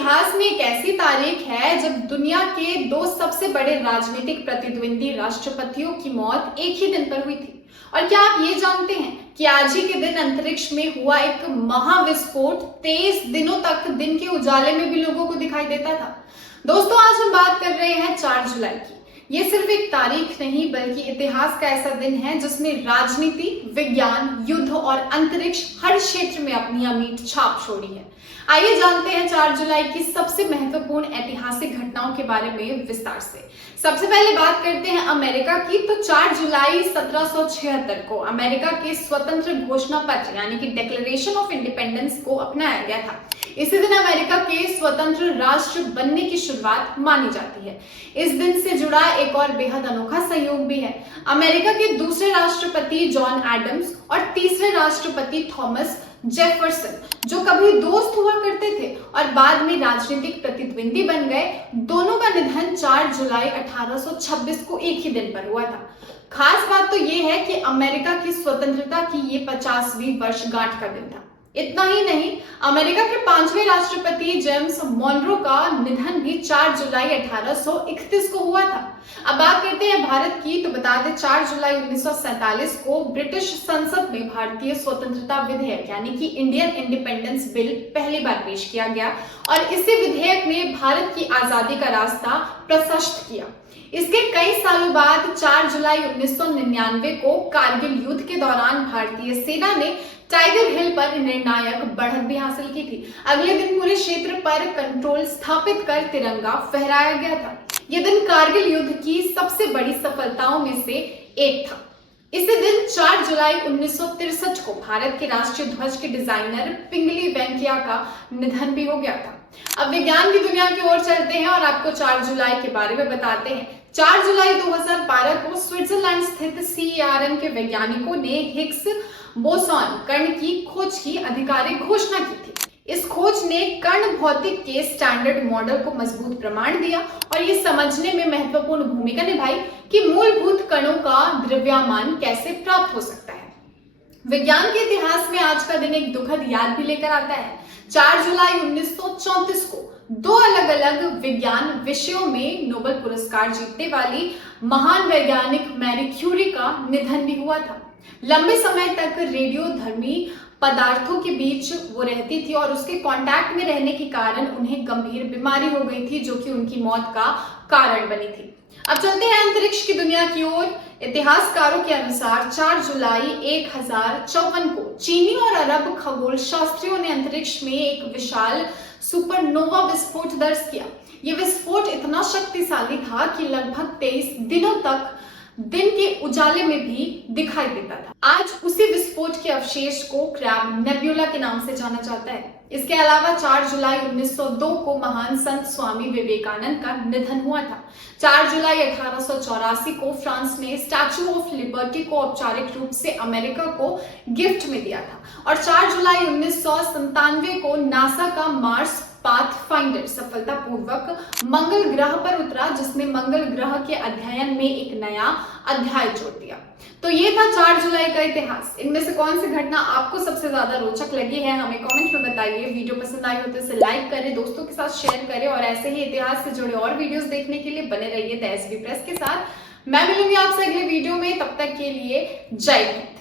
इतिहास में एक ऐसी तारीख है जब दुनिया के दो सबसे बड़े राजनीतिक प्रतिद्वंदी राष्ट्रपतियों की मौत एक ही दिन पर हुई थी। और क्या आप ये जानते हैं कि आज ही के दिन अंतरिक्ष में हुआ एक महाविस्फोट 23 दिनों तक दिन के उजाले में भी लोगों को दिखाई देता था। दोस्तों, आज हम बात कर रहे हैं 4 जुलाई की। ये सिर्फ एक तारीख नहीं बल्कि इतिहास का ऐसा दिन है जिसने राजनीति, विज्ञान, युद्ध और अंतरिक्ष हर क्षेत्र में अपनी अमिट छाप छोड़ी है। आइए जानते हैं 4 जुलाई की सबसे महत्वपूर्ण ऐतिहासिक घटनाओं के बारे में विस्तार से। सबसे पहले बात करते हैं अमेरिका की। तो 4 जुलाई 1776 को अमेरिका के स्वतंत्र घोषणा पत्र यानी कि डिक्लेरेशन ऑफ इंडिपेंडेंस को अपनाया गया था। इसी दिन अमेरिका के स्वतंत्र राष्ट्र बनने की शुरुआत मानी जाती है। इस दिन से जुड़ा एक और बेहद अनोखा संयोग भी है। अमेरिका के दूसरे राष्ट्रपति जॉन एडम्स और तीसरे राष्ट्रपति थॉमस जेफरसन, जो कभी दोस्त हुआ करते थे और बाद में राजनीतिक प्रतिद्वंदी बन गए, दोनों का निधन 4 जुलाई 1826 को एक ही दिन पर हुआ था। खास बात तो ये है कि अमेरिका की स्वतंत्रता की ये 50वीं वर्षगांठ का दिन था। इतना ही नहीं, अमेरिका के 5वें राष्ट्रपति जेम्स मोनरो का निधन भी 4 जुलाई 1831 को हुआ था। अब बात करते हैं भारत की। तो बता दें 4 जुलाई 1947 को ब्रिटिश संसद में भारतीय स्वतंत्रता विधेयक यानी कि इंडियन इंडिपेंडेंस बिल पहली बार पेश किया गया और इसी विधेयक ने भारत की आजादी का रास्ता प्रशस्त किया। इसके कई सालों बाद 4 जुलाई 1999 को कारगिल युद्ध के दौरान भारतीय सेना ने टाइगर हिल पर निर्णायक बढ़त भी हासिल की थी। अगले दिन पूरे क्षेत्र पर कंट्रोल स्थापित कर तिरंगा फहराया गया था। यह दिन कारगिल युद्ध की सबसे बड़ी सफलताओं में से एक था। इसी दिन 4 जुलाई 1963 को भारत के राष्ट्रीय ध्वज के डिजाइनर पिंगली वेंकैया का निधन भी हो गया था। अब विज्ञान की दुनिया की ओर चलते हैं और आपको 4 जुलाई के बारे में बताते हैं। 4 जुलाई 2012 को स्विट्जरलैंड स्थित CERN के वैज्ञानिकों ने हिग्स बोसॉन कण की खोज की आधिकारिक घोषणा की थी। इस खोज ने कण भौतिक के स्टैंडर्ड मॉडल को मजबूत प्रमाण दिया और ये समझने में महत्वपूर्ण भूमिका निभाई कि मूलभूत कणों का द्रव्यमान कैसे प्राप्त हो सकता है। विज्ञान के इतिहास में आज का दिन एक दुखद याद भी लेकर आता है। 4 जुलाई 1934 को 2 अलग अलग विज्ञान विषयों में नोबेल पुरस्कार जीतने वाली महान वैज्ञानिक मैरी क्यूरी का निधन भी हुआ था। लंबे समय तक रेडियोधर्मी पदार्थों के बीच वो रहती थी और उसके कांटेक्ट में रहने के कारण उन्हें गंभीर बीमारी हो गई थी जो कि उनकी मौत का कारण बनी थी। अब चलते हैं अंतरिक्ष की दुनिया की ओर। इतिहासकारों के अनुसार 4 जुलाई 1054 को चीनी और अरब खगोल शास्त्रियों ने अंतरिक्ष में एक विशाल सुपरनोवा विस्फोट दर्ज किया। यह विस्फोट इतना शक्तिशाली था कि लगभग 23 दिनों तक दिन के उजाले में भी दिखाई देता था। आज उसी विस्फोट के अवशेष को क्रैब नेब्यूला के नाम से जाना जाता है। इसके अलावा 4 जुलाई 1902 को महान संत स्वामी विवेकानंद का निधन हुआ था। 4 जुलाई 1884 को फ्रांस ने स्टैचू ऑफ लिबर्टी को औपचारिक रूप से अमेरिका को गिफ्ट में दिया था और 4 जुलाई 1997 को नासा का मार्स पाथफाइंडर सफलतापूर्वक मंगल ग्रह पर उतरा, जिसने मंगल ग्रह के अध्ययन में एक नया अध्याय जोड़ दिया। तो ये था 4 जुलाई का इतिहास। इनमें से कौन सी घटना आपको सबसे ज्यादा रोचक लगी है, हमें कमेंट में बताइए। वीडियो पसंद आई हो तो इसे लाइक करें, दोस्तों के साथ शेयर करें और ऐसे ही इतिहास से जुड़े और वीडियोस देखने के लिए बने रहिए द SB प्रेस के साथ। मैं मिलूंगी आपसे अगले वीडियो में, तब तक के लिए जय हिंद।